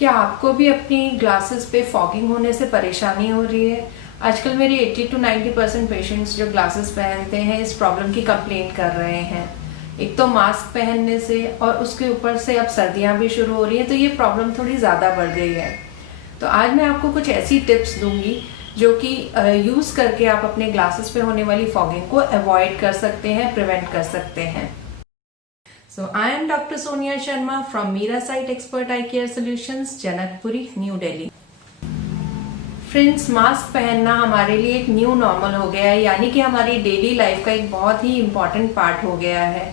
क्या आपको भी अपनी ग्लासेस पे फॉगिंग होने से परेशानी हो रही है? आजकल मेरे 80 to 90% पेशेंट्स जो ग्लासेस पहनते हैं इस प्रॉब्लम की कंप्लेंट कर रहे हैं। एक तो मास्क पहनने से और उसके ऊपर से अब सर्दियां भी शुरू हो रही हैं, तो ये प्रॉब्लम थोड़ी ज़्यादा बढ़ गई है। तो आज मैं आपको कुछ ऐसी टिप्स दूंगी जो कि यूज़ करके आप अपने ग्लासेस पे होने वाली फॉगिंग को अवॉइड कर सकते हैं, प्रिवेंट कर सकते हैं। So I am Dr. Sonia Sharma from Mira Sight Expert Eye Care Solutions, Janakpuri, new Delhi. Friends, mask पहनना हमारे लिए एक न्यू नॉर्मल हो गया है, यानी कि हमारी डेली लाइफ का एक बहुत ही इम्पोर्टेंट पार्ट हो गया है।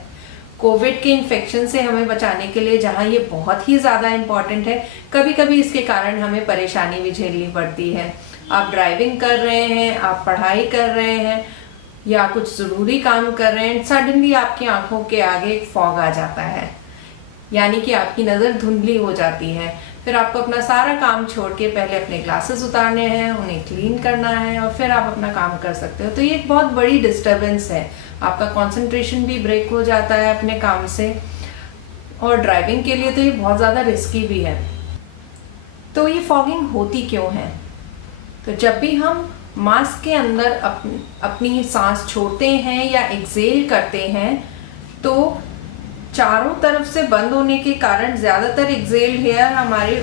कोविड के इन्फेक्शन से हमें बचाने के लिए जहां ये बहुत ही ज़्यादा इम्पोर्टेंट है, कभी कभी इसके कारण हमें परेशानी भी झेलनी पड़ती है। आप ड्राइविंग कर रहे हैं, आप पढ़ाई कर रहे हैं या कुछ ज़रूरी काम कर रहे हैं, सडनली आपकी आंखों के आगे एक फॉग आ जाता है, यानी कि आपकी नज़र धुंधली हो जाती है। फिर आपको अपना सारा काम छोड़ के पहले अपने ग्लासेस उतारने हैं, उन्हें क्लीन करना है और फिर आप अपना काम कर सकते हो। तो ये एक बहुत बड़ी डिस्टर्बेंस है, आपका कंसंट्रेशन भी ब्रेक हो जाता है अपने काम से, और ड्राइविंग के लिए तो ये बहुत ज़्यादा रिस्की भी है। तो ये फॉगिंग होती क्यों है? तो जब भी हम मास्क के अंदर अपनी सांस छोड़ते हैं या एक्सेल करते हैं, तो चारों तरफ से बंद होने के कारण ज्यादातर एक्सेल एयर हमारे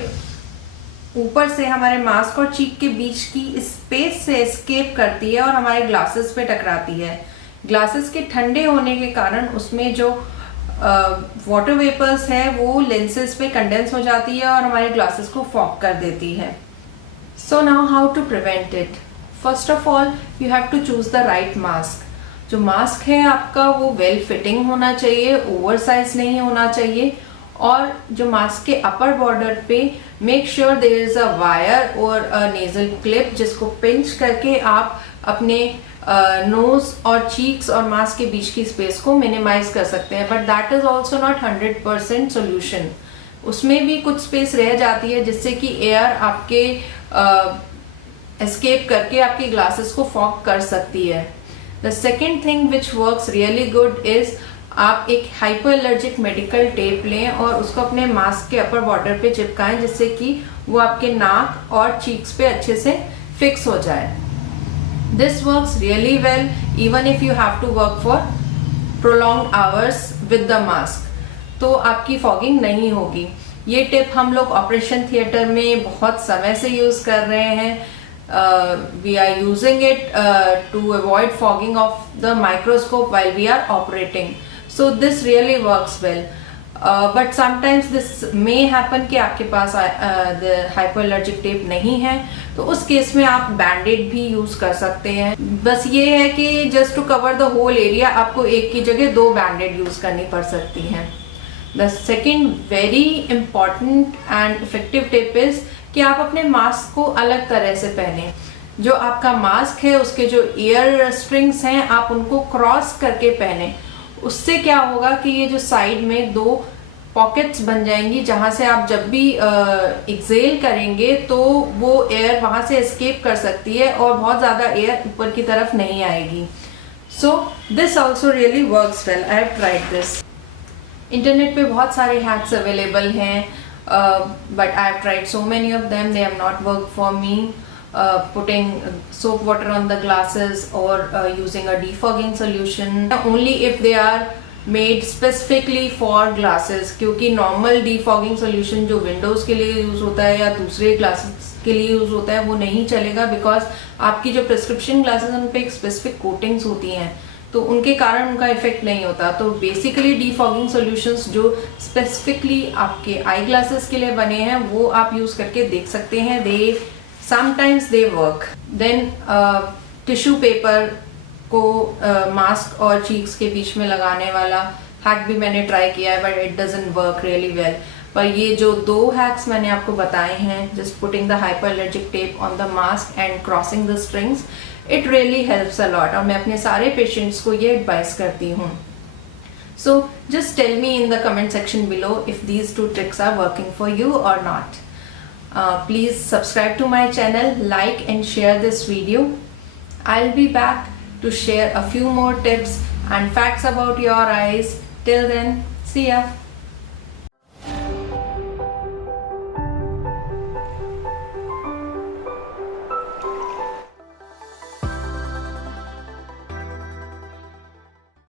ऊपर से हमारे मास्क और चीक के बीच की स्पेस से एस्केप करती है और हमारे ग्लासेस पे टकराती है। ग्लासेस के ठंडे होने के कारण उसमें जो वाटर वेपर्स है वो लेंसेज पे कंडेंस हो जाती है और हमारे ग्लासेस को फॉग कर देती है। So now how to prevent it? First of all you have to choose the right mask. जो मास्क है आपका वो वेल फिटिंग होना चाहिए, ओवर साइज नहीं होना चाहिए, और जो मास्क के अपर बॉर्डर पे make sure there is a wire और अ नेजल क्लिप, जिसको पिंच करके आप अपने नोज और चीक्स और मास्क के बीच की स्पेस को मिनिमाइज कर सकते हैं। But that is also not 100% solution. उसमें भी कुछ स्पेस रह जाती है जिससे कि एयर आपके एस्केप करके आपके ग्लासेस को फॉग कर सकती है। The second thing which works really good is आप एक हाइपर एलर्जिक मेडिकल टेप लें और उसको अपने मास्क के अपर बॉर्डर पे चिपकाएं, जिससे कि वो आपके नाक और चीक्स पे अच्छे से फिक्स हो जाए। This works really well even if you have to work for prolonged hours with the mask, तो आपकी फॉगिंग नहीं होगी। ये टिप हम लोग ऑपरेशन थिएटर में बहुत समय से यूज कर रहे हैं। We are using it to avoid fogging of the microscope while we are operating. So this really works well. But sometimes this may happen कि आपके पास the hypoallergic tape नहीं है, तो उस केस में आप बैंडेड भी यूज कर सकते हैं। बस ये है कि just to cover the whole area आपको एक की जगह 2 बैंडेड यूज करनी पड़ सकती हैं। The second very important and effective tip is कि आप अपने मास्क को अलग तरह से पहने। जो आपका मास्क है उसके जो ईयर स्ट्रिंग्स हैं आप उनको क्रॉस करके पहने। उससे क्या होगा कि ये जो साइड में 2 पॉकेट्स बन जाएंगी, जहां से आप जब भी एक्सेल करेंगे तो वो एयर वहां से एस्केप कर सकती है और बहुत ज्यादा एयर ऊपर की तरफ नहीं आएगी। So this also really works well. I have tried this. Internet पे बहुत सारे हैक्स अवेलेबल हैं, but I have tried so many of them. They have not worked for me. Putting soap water on the glasses or using a defogging solution only if they are made specifically for glasses, क्योंकि normal defogging solution जो windows के लिए use होता है या दूसरे glasses के लिए यूज होता है वो नहीं चलेगा, because आपकी जो prescription glasses उन पे एक specific coatings होती हैं, तो उनके कारण उनका इफेक्ट नहीं होता। तो बेसिकली डीफॉगिंग सॉल्यूशंस जो स्पेसिफिकली आपके आई ग्लासेस के लिए बने हैं वो आप यूज करके देख सकते हैं। They sometimes they work. Then tissue paper को मास्क और चीक्स के बीच में लगाने वाला हैक भी मैंने ट्राई किया है, but it doesn't work really well. पर ये जो 2 हैक्स मैंने आपको बताए हैं, just putting the hyper allergic tape on the mask and crossing the strings, it really helps a lot, और मैं अपने सारे पेशेंट्स को ये एडवाइस करती हूँ। So just tell me in the comment section below if these 2 tricks are working for you or not. Please subscribe to my channel, like and share this video. I'll be back to share a few more tips and facts about your eyes. Till then, see ya.